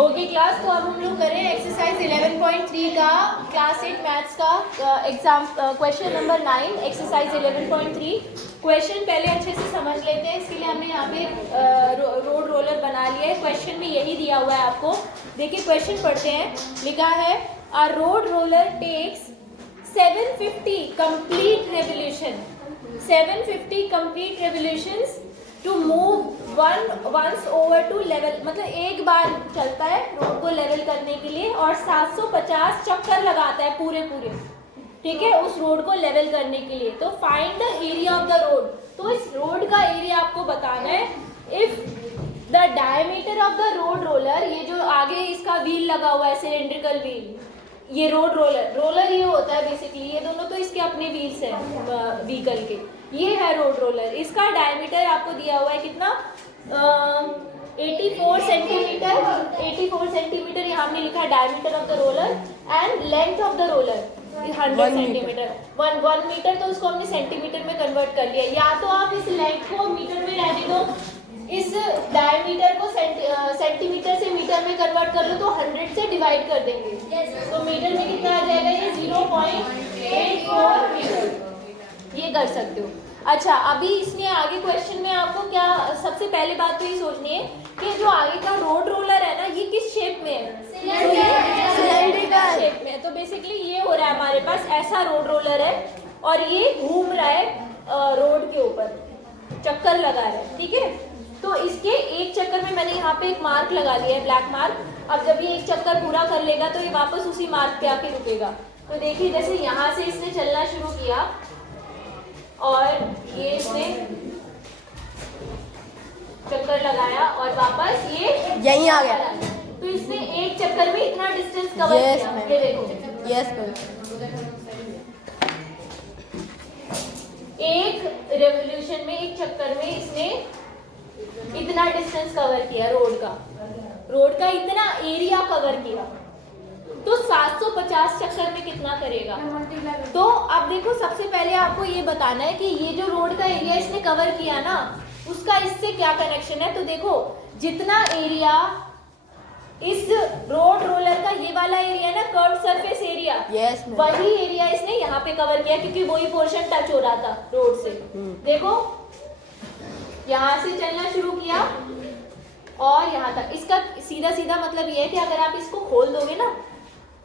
Okay class, तो अब हम लोग करें एक्सरसाइज 11.3 का क्लास 8 मैथ्स का exam question number 9 exercise 11.3। Question पहले अच्छे से समझ लेते हैं, इसके लिए हमने यहाँ पे रोड रोलर बना लिया है। क्वेश्चन में यही दिया हुआ है आपको। देखिए क्वेश्चन पढ़ते हैं। लिखा है a road roller takes 750 complete revolution 750 complete revolutions to move once over to level, मतलब एक बार चलता है रोड को लेवल करने के लिए और 750 चक्कर लगाता है पूरे, ठीक है, उस रोड को लेवल करने के लिए। तो find the area of the road, तो इस रोड का एरिया आपको बताना है। If the diameter of the road roller, ये जो आगे इसका व्हील लगा हुआ है सिलेंड्रिकल व्हील, ये रोड रोलर ये होता है बेसिकली, ये दोनों तो इसके अपने व्हील्स हैं व्हीकल के। ये है रोड रोलर, इसका डायमीटर आपको दिया हुआ है कितना, 84 सेंटीमीटर। 84 सेंटीमीटर यहाँ हमने लिखा है diameter of the roller, and length of the roller 100 centimetre. 1 metre, तो उसको हमने सेंटीमीटर में कन्वर्ट कर लिया। या तो आप इस लेंथ को मीटर में रहने दो, इस डायमीटर को सेंटीमीटर से मीटर में कन्वर्ट कर लो, तो 100 से डिवाइड कर देंगे। तो मीटर में कितना आ जाएगा, ये 0.84 मीटर। ये कर सकते हो। अच्छा, अभी इसमें आगे क्वेश्चन में आपको क्या सबसे पहले बात तो ये सोचनी है कि जो आगे का रोड रोलर है ना, ये किस शेप में है, सिलेंड्रिकल शेप में। तो बेसिकली ये हो रहा है हमारे पास ऐसा रोड रोलर है और ये घूम रहा है रोड के ऊपर, चक्कर लगा रहा है, ठीक है। तो इसके एक चक्कर में मैंने यहाँ पे एक मार्क लगा लिया है, ब्लैक मार्क। अब जब ये एक चक्कर पूरा कर लेगा तो ये वापस उसी मार्क पे आके रुकेगा। तो देखिए जैसे यहाँ से इसने चलना शुरू किया और ये इसने चक्कर लगाया और वापस ये यहीं आ गया। तो इसने एक चक्कर में इतना डिस्टेंस कवर किया। ये देखो, यस एक रेवोल्यूशन में, एक चक्कर में इसने इतना डिस्टेंस कवर किया रोड का इतना एरिया कवर किया। तो 750 चक्कर में कितना करेगा। तो अब देखो, सबसे पहले आपको ये बताना है कि ये जो रोड का एरिया इसने कवर किया ना, उसका इससे क्या कनेक्शन है। तो देखो, जितना एरिया इस रोड रोलर का ये वाला एरिया है ना, कर्व सरफेस एरिया, वही एरिया इसने यहाँ पे कवर किया, क्योंकि वही पोर्शन टच हो रहा था रोड से। देखो यहाँ से चलना शुरू किया और यहाँ तक। इसका सीधा सीधा मतलब ये है कि अगर आप इसको खोल दोगे ना,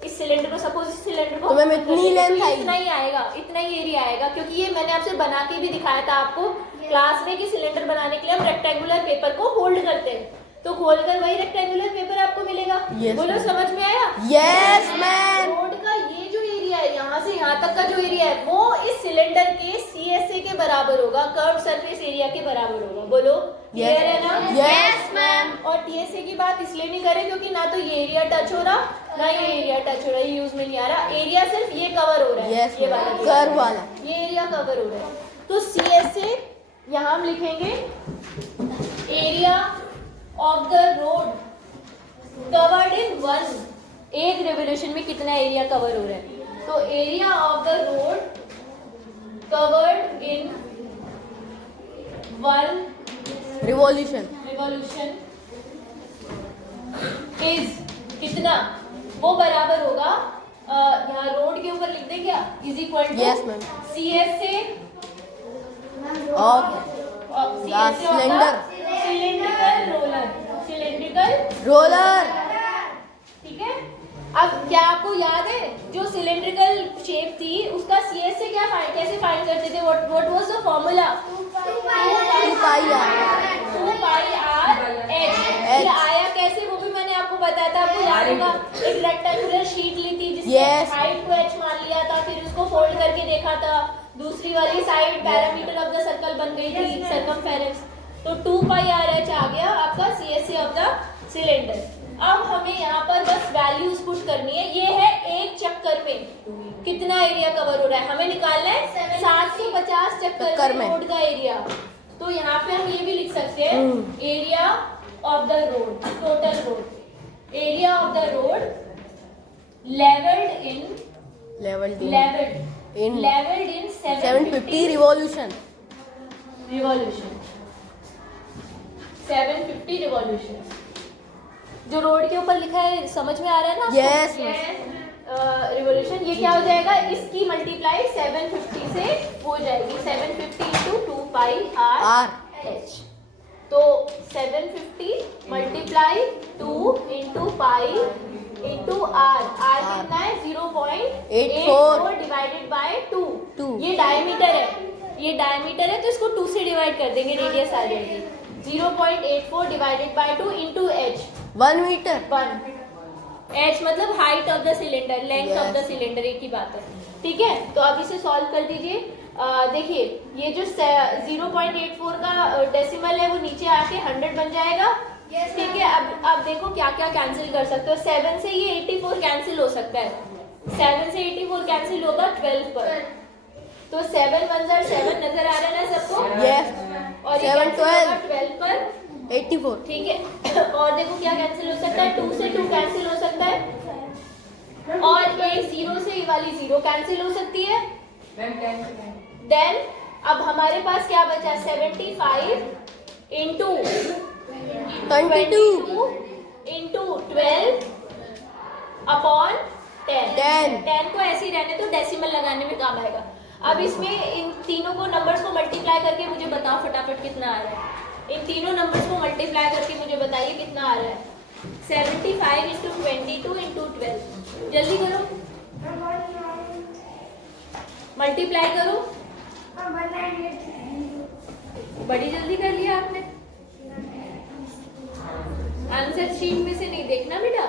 इस सिलेंडर को, सपोज इस सिलेंडर को, तो मैम इतनी लेंथ आएगी, इतना ही आएगा, इतना ही एरिया आएगा। क्योंकि ये मैंने आपसे बना के भी दिखाया था आपको क्लास में कि सिलेंडर बनाने के लिए हम रेक्टेंगुलर पेपर को होल्ड करते हैं, तो खोलकर वही रेक्टेंगुलर पेपर आपको मिलेगा। बोलो, समझ में आया? Yes ma'am. रोड का ये जो एरिया है, यहाँ से यहाँ तक का जो एरिया है, वो इस सिलेंडर के CSA के बराबर होगा, कर्व सरफेस एरिया के बराबर होगा। बोलो, क्लियर है ना? Yes ma'am. और TSA की बात इसलिए नहीं करें क्योंकि ना तो ये एरिया टच हो रहा, ना ये एरिया टच हो रहा, ये यूज में नहीं आ रहा। एरिया सिर्फ ये कवर हो रहा है, ये वाला कर्व वाला, ये एरिया कवर हो रहा है। तो CSA यहाँ हम लिखेंगे area of the road covered in one, एक रेवोल्यूशन में कितना एरिया कवर हो रहा है। तो area of the road covered in one revolution is कितना, वो बराबर होगा, यहाँ रोड के ऊपर लिख दें क्या, is equal to yes ma'am CSA of cylindrical roller. ठीक है। अब क्या आपको याद है जो सिलेंड्रिकल शेप थी उसका CSA क्या कैसे फाइंड करते थे, what was the formula, 2 pi r h। ये आया कैसे, वो भी मैंने आपको बताया था, आपको याद होगा। एक रेक्टेंगुलर शीट ली थी जिसमें हाइट को h मान लिया था, फिर उसको फोल्ड करके देखा था, दूसरी वाली side parameter of the circle बन गई थी, सर्कमफेरेंस। तो 2 पाई r h आ गया आपका CSA ऑफ द सिलेंडर। अब हमें यहाँ पर बस वैल्यूज पुट करनी है। ये है एक चक्कर में कितना एरिया कवर हो रहा है, हमें निकालना है 750 चक्कर में रोड का एरिया। तो यहाँ पे हम ये भी लिख सकते हैं area of the road, total road, area of the road levelled in 750 revolution 750 revolution. जो रोड के ऊपर लिखा है समझ में आ रहा है ना? Yes, रिवोल्यूशन ये क्या हो जाएगा, इसकी मल्टीप्लाई 750 से हो जाएगी, 750 इंटू 2 पाई आर एच। तो 750 multiply 2 into pi into R कितना है 0.84 डिवाइडेड बाय 2। ये डायमीटर है तो इसको 2 से डिवाइड कर देंगे, रेडियस आ जाएगी 0.84 divided by 2 into H 1 metre. 1 H मतलब height of the cylinder, length of the cylinder, एक ही बात है। ठीक है, तो अब इसे सॉल्व कर दीजिए। देखिए ये जो 0.84 का डेसिमल है वो नीचे आके 100 बन जाएगा। ठीक है, अब देखो क्या क्या कैंसिल कर सकते हो। 7 से ये 84 कैंसिल हो सकता है, 7 से 84 कैंसिल होगा 12 पर, तो 7 1 7 नजर आ रहा है ना सबको? Yes। और 7 12 पर 84। ठीक है, और देखो क्या कैंसिल हो सकता है, 2 से 2 कैंसिल हो सकता है, और एक 0 से ये वाली 0 कैंसिल हो सकती है। देन अब हमारे पास क्या बचा, 75 इंटू 22 इंटू 12 अपॉन 10 10 को ऐसे ही रहने तो डेसिमल लगाने में काम आएगा। अब इसमें इन तीनों को नंबर्स को मल्टीप्लाई करके मुझे बताओ फटाफट कितना आ रहा है। इन तीनों नंबर्स को मल्टीप्लाई करके मुझे बताइए कितना आ रहा है। 75 इंटू 22 इंटू 12, जल्दी करो, मल्टीप्लाई करो। बड़ी जल्दी कर लिया आपने। आंसर शीट में से नहीं देखना बेटा।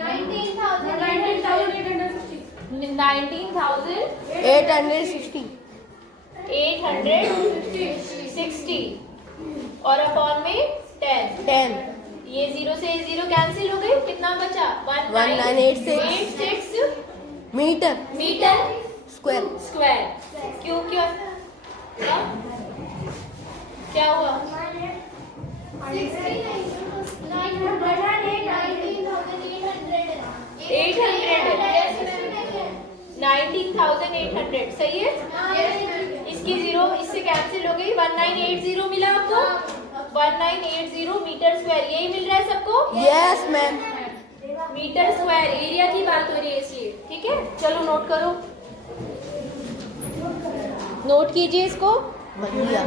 $19,860 और अपॉन में 10। ये 0 से 0 कैंसिल हो गई, कितना बचा 1986 मीटर स्क्वायर। क्यों क्या हुआ? 19,800 सही है। इसकी 0 इससे कैंसिल हो गई, 1980 मिला आपको, 1980 मीटर स्क्वायर, यही मिल रहा है सबको? Yes ma'am. Metre square area की बात हो रही है इसलिए। ठीक है, चलो नोट करो, नोट कीजिए इसको। बढ़िया।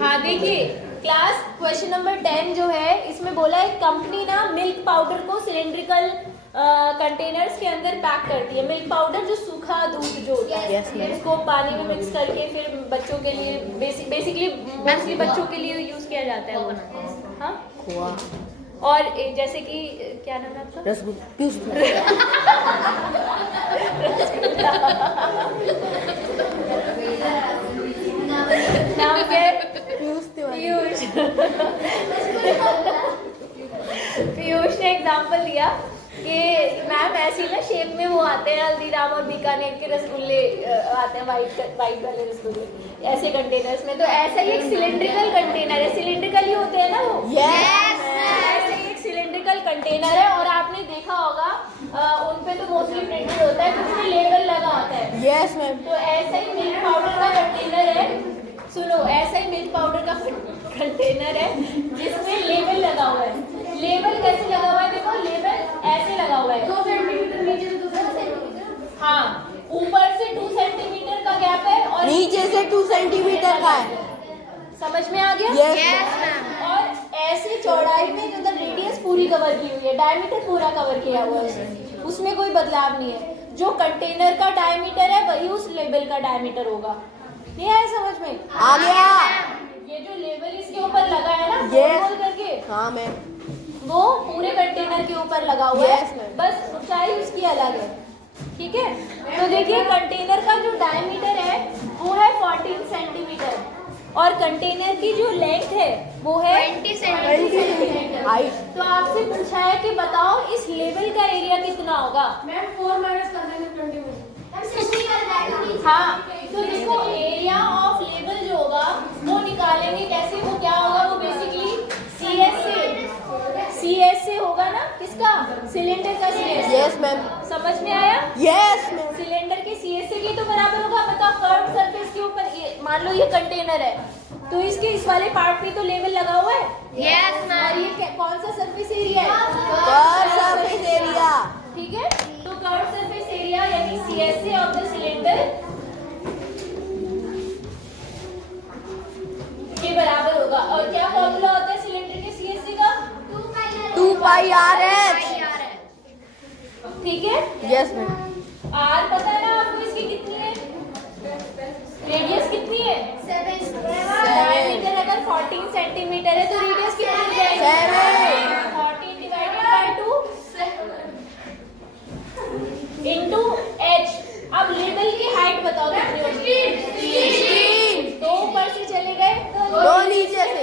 हाँ देखिए क्लास, क्वेश्चन नंबर 10 जो है इसमें बोला है कंपनी ना मिल्क पाउडर को सिलेंड्रिकल कंटेनर्स के अंदर पैक करती है। मिल्क पाउडर जो सूखा दूध जो होता है, Yes, ma'am। इसको पानी में मिक्स करके फिर बच्चों के लिए बेसिकली मोस्टली बच्चों के लिए यूज किया जाता है वो। हाँ, खोआ। और जैसे कि क्या नाम है आपका? रसगुल्ला। नाम क्या है? पीयूष। पीयूष ने एग्जांपल दिया कि मैम ऐसी ना शेप में वो आते हैं, हल्दीराम और बीकानेर के रसगुल्ले आते हैं, वाइट वाले रसगुल्ले ऐसे कंटेनर्स में। तो ऐसा ही एक सिलेंड्रिकल कंटेनर है, सिलेंड्रिकल ही होते हैं ना वो। यस। ऐसे ही एक सिलेंड्रिकल कंटेनर है, और आपने देखा होगा उन पे तो मोस्टली प्रिंटेड होता है, कुछ में लेबल लगा होता है। Yes ma'am. तो ऐसा ही मिल्क पाउडर का कंटेनर है, सुनो, ऐसा ही मिल्क पाउडर का कंटेनर है जिसमें लेबल लगा हुआ है। लेबल कैसे लगा हुआ है? देखो लेबल ऐसे लगा हुआ है, 2 सेंटीमीटर नीचे से 2 सेंटीमीटर, हाँ, ऊपर से 2 सेंटीमीटर का गैप है और नीचे से 2 सेंटीमीटर का है। समझ में आ गया? Yes ma'am. और ऐसे चौड़ाई में मतलब रेडियस पूरी कवर की हुई है, डायमीटर पूरा कवर किया हुआ है, उसमें कोई बदलाव नहीं है। जो कंटेनर का डायमीटर है वही उस लेबल का डायमीटर होगा। नहीं आया समझ में? आ गया। ये जो लेबल इसके ऊपर लगा है ना, Yes। गोल करके, हाँ मैम। वो पूरे कंटेनर के ऊपर लगा हुआ है। Yes, ma'am। बस ऊंचाई उसकी अलग है। ठीक है, तो देखिए कंटेनर का जो डायमीटर है वो है 14 सेंटीमीटर, और कंटेनर की जो लेंथ है वो है 20 सेंटीमीटर। हाइट। तो आपसे पूछा है कि बताओ इस लेवल का एरिया कितना होगा? मैम 4 माइनस कर देंगे 20 में। हाँ, तो देखो एरिया ऑफ लेवल जो होगा सिलेंडर का CSA यस मैम, समझ में आया? यस मैम, सिलेंडर के CSA की तो बराबर होगा। बताओ कर्व सरफेस के ऊपर मान लो ये कंटेनर है तो इसके इस वाले पार्ट पे तो लेवल लगा हुआ है। यस और मैम, ये कौन सा सरफेस एरिया है? कर्व सरफेस एरिया, ठीक है, तो कर्व सरफेस एरिया यानी CSA ऑफ द सिलेंडर के बराबर होगा। और क्या फॉर्मूला होता है सिलेंडर के CSA का? 2 पाई RH, ठीक है, यस मैम, R पता है ना आपको इसकी कितनी है? रेडियस कितनी है? 7 डायमीटर अगर 14 सेंटीमीटर है तो रेडियस कितनी हो जाएगी? 14 डिवाइडेड बाय 2 इनटू h। अब लेवल की हाइट बताओ कितनी होगी? 16, 2 ऊपर से चले गए, 2 नीचे से,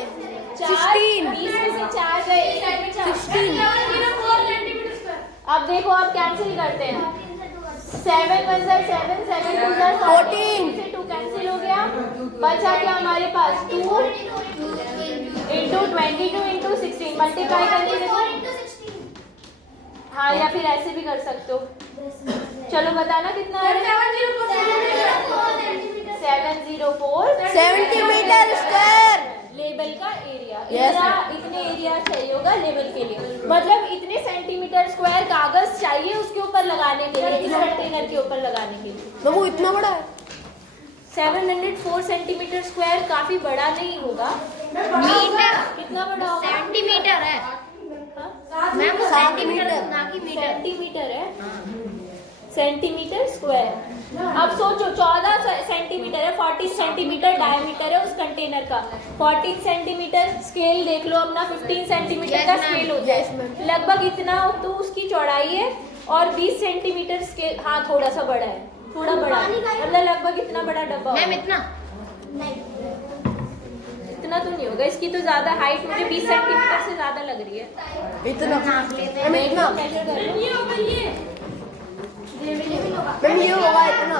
16, 20 में से 4 गए, इस साइड में 4, 16, अब देखो आप कैंसिल करते हैं। 7 1 7 7 2 14, से 2 कैंसिल हो गया, बचा क्या हमारे पास? 2 इंटू 22 इंटू 16 मल्टीप्लाई करके देखो। हाँ, या फिर ऐसे भी कर सकते हो। चलो बताना कितना है? 704 सेंटीमीटर स्क्वायर, लेवल का एरिया। Yes, इतने एरिया चाहिए होगा लेवल के लिए, मतलब इतने सेंटीमीटर स्क्वायर कागज चाहिए उसके ऊपर लगाने के लिए, इस कंटेनर के ऊपर लगाने के लिए। वो इतना बड़ा है, 704 सेंटीमीटर स्क्वायर काफी बड़ा नहीं होगा। मीटर, कितना बड़ा होगा? सेंटीमीटर है हाँ? मैम, वो सेंटीमीटर ना कि सेंटीमीटर है, सेंटीमीटर स्क्वायर। अब सोचो 14 सेंटीमीटर है, 14 सेंटीमीटर डायमीटर है उस कंटेनर का। 14 सेंटीमीटर स्केल देख लो अपना, 15 सेंटीमीटर Yes, का ma'am. स्केल हो Yes, जाए, ma'am. लगभग इतना तो उसकी चौड़ाई है। और 20 सेंटीमीटर स्केल, हाँ थोड़ा सा बड़ा है, थोड़ा बड़ा है, मतलब लगभग इतना बड़ा डब्बा मैम, होगा। इतना इतना तो नहीं होगा, इसकी तो ज्यादा हाइट मुझे 20 सेंटीमीटर से ज्यादा लग रही है। इतना मैम, इतना मेजर कर लो। मैम, ये होगा इतना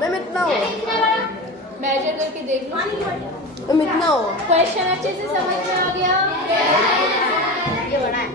मैम, इतना होगा मेजर करके देख लो। मैम, इतना होगा क्वेश्चन अच्छे से समझ में आ गया? ये बड़ा है